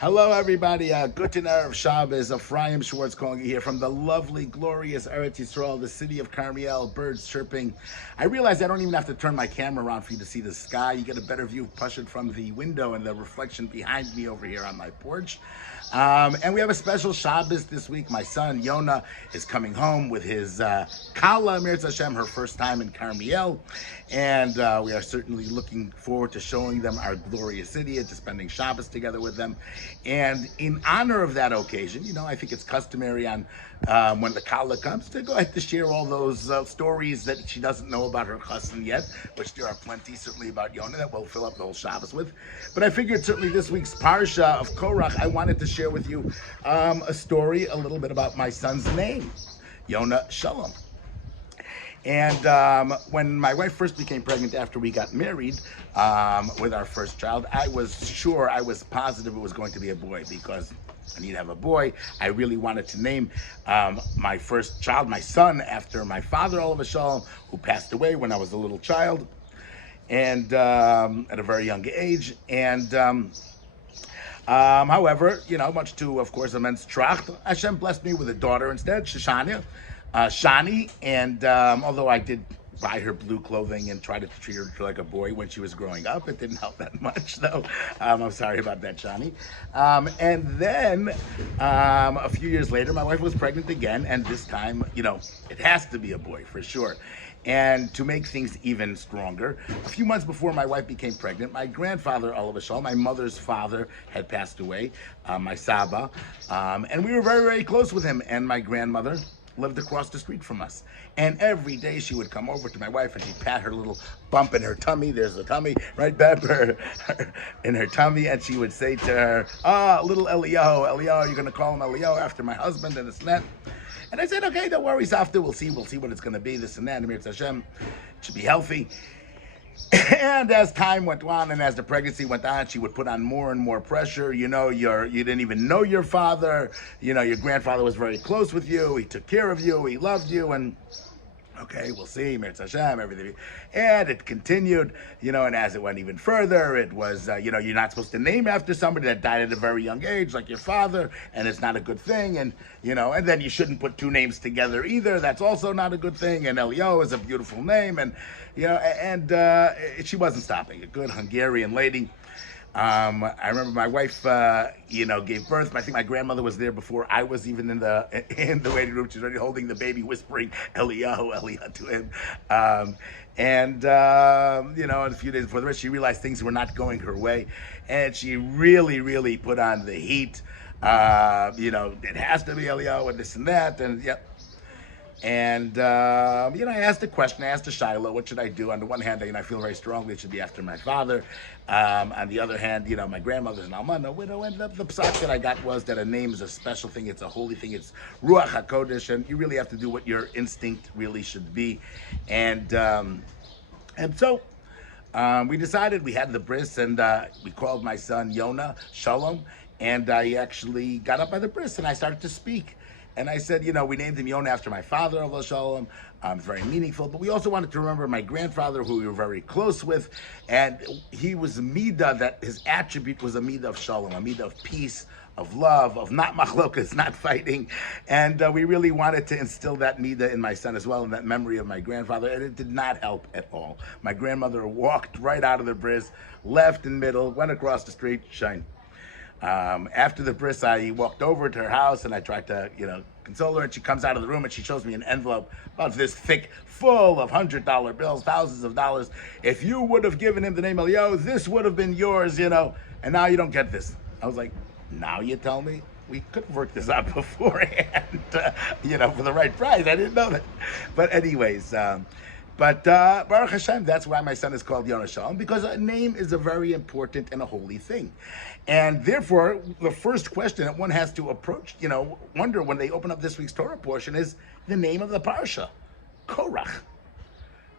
Hello, everybody. Good Erev Shabbos. Ephraim Schwartz calling you here from the lovely, glorious Eretz Yisrael, the city of Carmiel, birds chirping. I realize I don't even have to turn my camera around for you to see the sky. You get a better view of Parshat from the window and the reflection behind me over here on my porch. And we have a special Shabbos this week. My son, Yonah, is coming home with his Kala, Mirz Hashem, her first time in Carmiel. And we are certainly looking forward to showing them our glorious city and to spending Shabbos together with them. And in honor of that occasion, I think it's customary on when the Kala comes to go ahead to share all those stories that she doesn't know about her chassan yet, which there are plenty certainly about Yonah that we'll fill up the whole Shabbos with. But I figured certainly this week's Parsha of Korach, I wanted to share with you a story a little bit about my son's name, Yonah Shalom. And when my wife first became pregnant after we got married with our first child, I was positive it was going to be a boy because I need to have a boy. I really wanted to name my first child, my son, after my father, Olav Shalom, who passed away when I was a little child and at a very young age. And however, much to, of course, immense tracht, Hashem blessed me with a daughter instead, Shani, and although I did buy her blue clothing and try to treat her like a boy when she was growing up, it didn't help that much, though. I'm sorry about that, Shani. And then a few years later, my wife was pregnant again, and this time, it has to be a boy for sure. And to make things even stronger, a few months before my wife became pregnant, my grandfather, Olav Shalom, my mother's father, had passed away, my Saba, and we were very, very close with him. And my grandmother lived across the street from us. And every day she would come over to my wife and she'd pat her little bump in her tummy. There's the tummy right back in her tummy. And she would say to her, little Eliyahu, you're going to call him Eliyahu after my husband and this and that. And I said, okay, don't worry, Safta, we'll see what it's going to be, this and that. Mirz Hashem, it should be healthy. And as time went on and as the pregnancy went on, she would put on more and more pressure. You didn't even know your father. Your grandfather was very close with you. He took care of you. He loved you. And okay, we'll see, Mirz Hashem, everything. And it continued, and as it went even further, it was, you're not supposed to name after somebody that died at a very young age, like your father, and it's not a good thing. And, and then you shouldn't put two names together either. That's also not a good thing. And Elio is a beautiful name. And, she wasn't stopping. A good Hungarian lady. I remember my wife, gave birth. I think my grandmother was there before I was even in the waiting room. She was already holding the baby, whispering Eliyahu to him. And a few days before the rest, she realized things were not going her way, and she really, really put on the heat. It has to be Eliyahu and this and that, and yep. And, I asked a question, I asked a Shiloh, what should I do? On the one hand, I feel very strongly it should be after my father. On the other hand, my grandmother's an almana, a widow, and the psak that I got was that a name is a special thing, it's a holy thing, it's Ruach HaKodesh, and you really have to do what your instinct really should be. And so we decided, we had the bris, and we called my son Yonah Shalom, and I actually got up by the bris, and I started to speak. And I said, we named him Yonah after my father, Olav Shalom. It's very meaningful. But we also wanted to remember my grandfather, who we were very close with. And he was a midah, that his attribute was a midah of shalom, a midah of peace, of love, of not machlokas, not fighting. And we really wanted to instill that midah in my son as well, and that memory of my grandfather. And it did not help at all. My grandmother walked right out of the bris, left and middle, went across the street, shine. After the bris, I walked over to her house and I tried to, console her, and she comes out of the room and she shows me an envelope about this thick, full of $100 bills, thousands of dollars. If you would have given him the name Elio, this would have been yours, and now you don't get this. I was like, now you tell me? We could have worked this out beforehand, for the right price. I didn't know that. But anyways, But Baruch Hashem, that's why my son is called Yonah Shalom, because a name is a very important and a holy thing. And therefore, the first question that one has to approach, wonder when they open up this week's Torah portion is the name of the Parsha, Korach.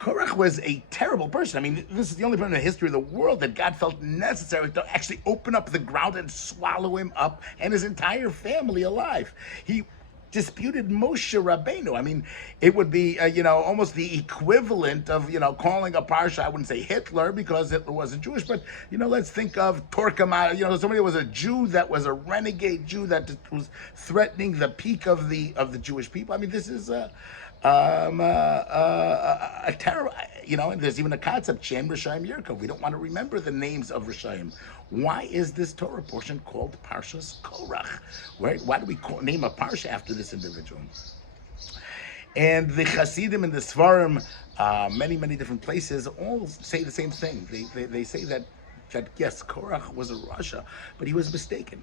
Korach was a terrible person. I mean, this is the only person in the history of the world that God felt necessary to actually open up the ground and swallow him up and his entire family alive. He disputed Moshe Rabbeinu. I mean, it would be, almost the equivalent of, calling a Parsha, I wouldn't say Hitler because Hitler wasn't Jewish, but, let's think of Torah, somebody who was a Jew that was a renegade Jew that was threatening the peak of the Jewish people. I mean, this is a terrible, and there's even a concept, Shem Rishayim Yerkov. We don't want to remember the names of Rishayim. Why is this Torah portion called Parshas Korach? Right? Why do we name a Parsha after this individual? And the Hasidim and the Svarim, many, many different places, all say the same thing. They say that yes, Korach was a Rasha, but he was mistaken.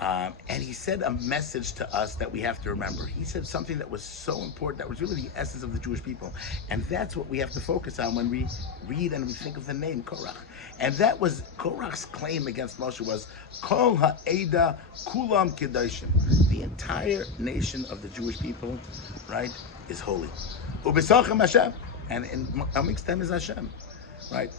And he said a message to us that we have to remember. He said something that was so important, that was really the essence of the Jewish people. And that's what we have to focus on when we read and we think of the name Korach. And that was Korach's claim against Moshe was, Kol ha'eda kulam kedoshim. The entire nation of the Jewish people, right, is holy. Ubesachem Hashem. And amongst them is Hashem, right?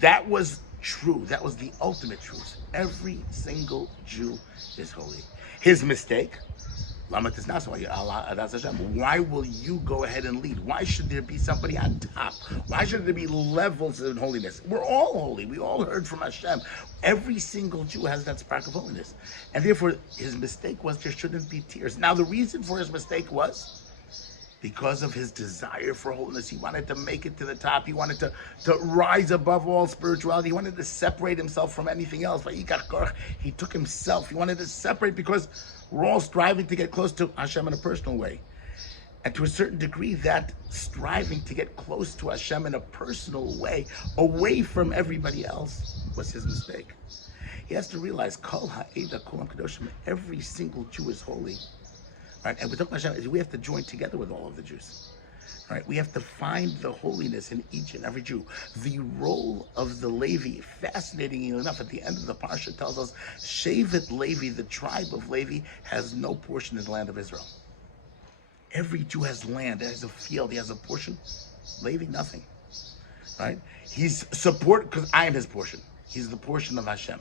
That was true. That was the ultimate truth. Every single Jew is holy. His mistake, why will you go ahead and lead? Why should there be somebody on top? Why should there be levels in holiness? We're all holy. We all heard from Hashem. Every single Jew has that spark of holiness. And therefore, his mistake was there shouldn't be tears. Now, the reason for his mistake was because of his desire for holiness. He wanted to make it to the top. He wanted to rise above all spirituality. He wanted to separate himself from anything else. He took himself. He wanted to separate because we're all striving to get close to Hashem in a personal way. And to a certain degree, that striving to get close to Hashem in a personal way, away from everybody else, was his mistake. He has to realize, Kol ha'eda kulam kedoshim, every single Jew is holy. Right? And we're talking about Hashem, we have to join together with all of the Jews. Right? We have to find the holiness in each and every Jew. The role of the Levi, fascinatingly enough, at the end of the Parsha tells us, Shevet Levi, the tribe of Levi, has no portion in the land of Israel. Every Jew has land, has a field, he has a portion. Levi, nothing. Right? He's support, because I am his portion. He's the portion of Hashem.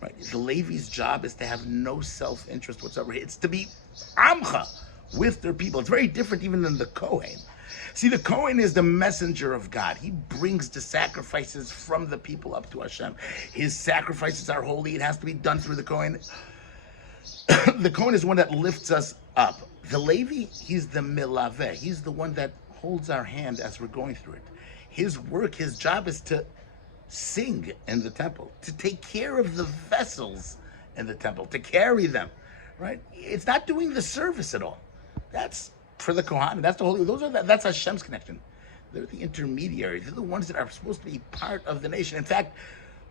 Right? The Levi's job is to have no self-interest whatsoever. It's to be Amcha with their people. It's very different even than the Kohen. See, the Kohen is the messenger of God. He brings the sacrifices from the people up to Hashem. His sacrifices are holy. It has to be done through the Kohen. The Kohen is the one that lifts us up. The Levi, he's the milaveh. He's the one that holds our hand as we're going through it. His work, his job is to sing in the temple, to take care of the vessels in the temple, to carry them, right? It's not doing the service at all. That's for the Kohanim. That's the holy. That's Hashem's connection. They're the intermediaries. They're the ones that are supposed to be part of the nation. In fact,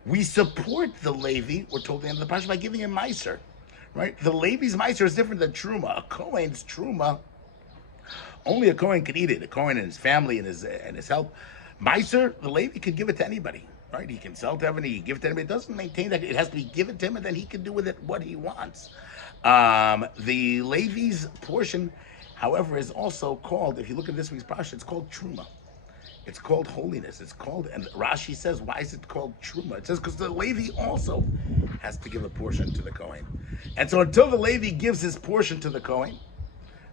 we support the Levi, we're told at the end of the Parsha, by giving him Meiser, right? The Levi's Meiser is different than Truma. A Kohen's Truma, only a Kohen can eat it. A Kohen and his family and his help. Meiser, the Levi can give it to anybody. Right, he can sell to everybody, he can give it to anybody. It doesn't maintain that. It has to be given to him, and then he can do with it what he wants. The Levi's portion, however, is also called, if you look at this week's Parsha, it's called Truma. It's called holiness. It's called, and Rashi says, why is it called Truma? It says, because the Levi also has to give a portion to the Kohen. And so until the Levi gives his portion to the Kohen,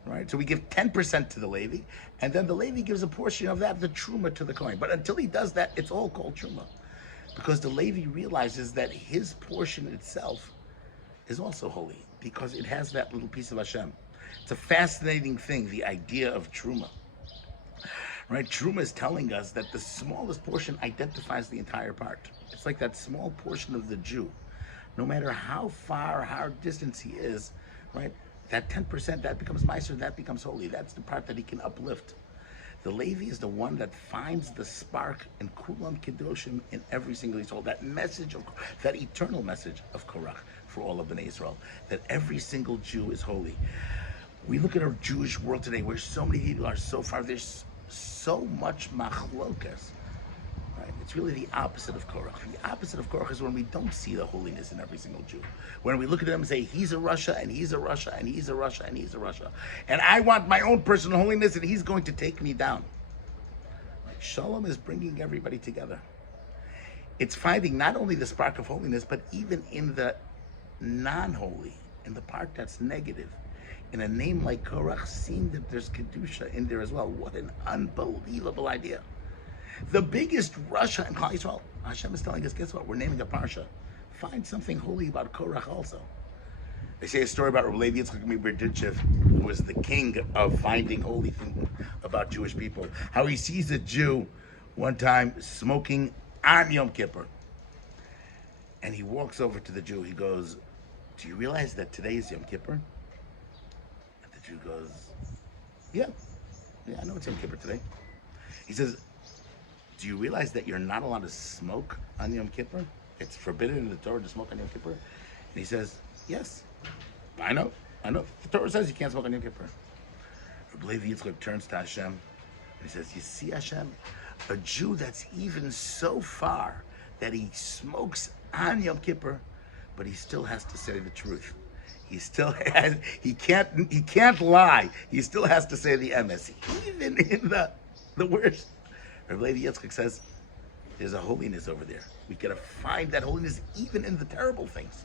right? So we give 10% to the Levi, and then the Levi gives a portion of that, the Truma, to the Kohen. But until he does that, it's all called Truma. Because the Levi realizes that his portion itself is also holy, because it has that little piece of Hashem. It's a fascinating thing, the idea of Truma. Right? Truma is telling us that the smallest portion identifies the entire part. It's like that small portion of the Jew. No matter how far, how distant he is, right? That 10%, that becomes Meiser, that becomes holy. That's the part that he can uplift. The Levi is the one that finds the spark in Kulam Kedoshim in every single soul. That message, that eternal message of Korach for all of Bnei Israel, that every single Jew is holy. We look at our Jewish world today where so many people are so far, there's so much machlokas. Right? It's really the opposite of Korach. The opposite of Korach is when we don't see the holiness in every single Jew. When we look at them and say, he's a Russia, and he's a Russia, and he's a Russia, and he's a Russia. And I want my own personal holiness, and he's going to take me down. Right? Shalom is bringing everybody together. It's finding not only the spark of holiness, but even in the non-holy, in the part that's negative. in a name like Korach, seeing that there's Kedusha in there as well. What an unbelievable idea. The biggest Russia in Klal Yisrael. Hashem is telling us, guess what? We're naming a Parsha. Find something holy about Korach also. They say a story about Rabbi Yitzchak Berdichev, who was the king of finding holy things about Jewish people. How he sees a Jew one time smoking on Yom Kippur. And he walks over to the Jew. He goes, do you realize that today is Yom Kippur? And the Jew goes, yeah, I know it's Yom Kippur today. He says, do you realize that you're not allowed to smoke on Yom Kippur? It's forbidden in the Torah to smoke on Yom Kippur. And he says, yes, I know. The Torah says you can't smoke on Yom Kippur. Rabbi Yitzchak turns to Hashem and he says, you see, Hashem, a Jew that's even so far that he smokes on Yom Kippur, but he still has to say the truth. He still has, he can't lie. He still has to say the emes, even in the worst. Rabbi Yitzchak says, there's a holiness over there. We gotta find that holiness even in the terrible things.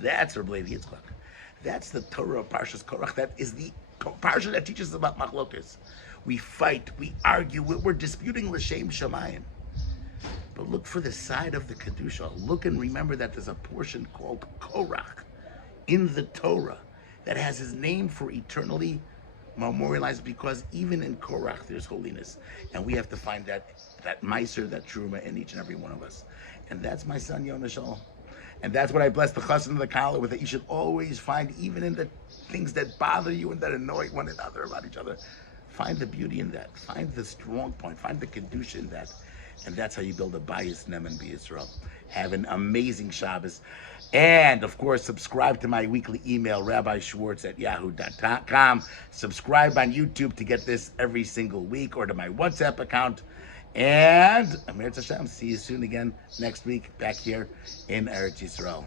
That's Rabbi Yitzchak. That's the Torah of Parshat Korach. That is the Parsha that teaches us about machlokas. We fight, we argue, we're disputing l'shem shamayim. But look for the side of the Kedusha. Look and remember that there's a portion called Korach in the Torah that has his name for eternally memorialized, because even in Korach there's holiness. And we have to find that meiser, that truma in each and every one of us. And that's my son Yonah Shalom. And that's what I bless the chassan of the kala with, that you should always find, even in the things that bother you and that annoy one another about each other, find the beauty in that. Find the strong point. Find the kedusha in that. And that's how you build a bayis neman b'Yisrael. Have an amazing Shabbos. And, of course, subscribe to my weekly email, rabbischwartz@yahoo.com. Subscribe on YouTube to get this every single week, or to my WhatsApp account. And Amir Hashem, see you soon again next week back here in Eretz Yisrael.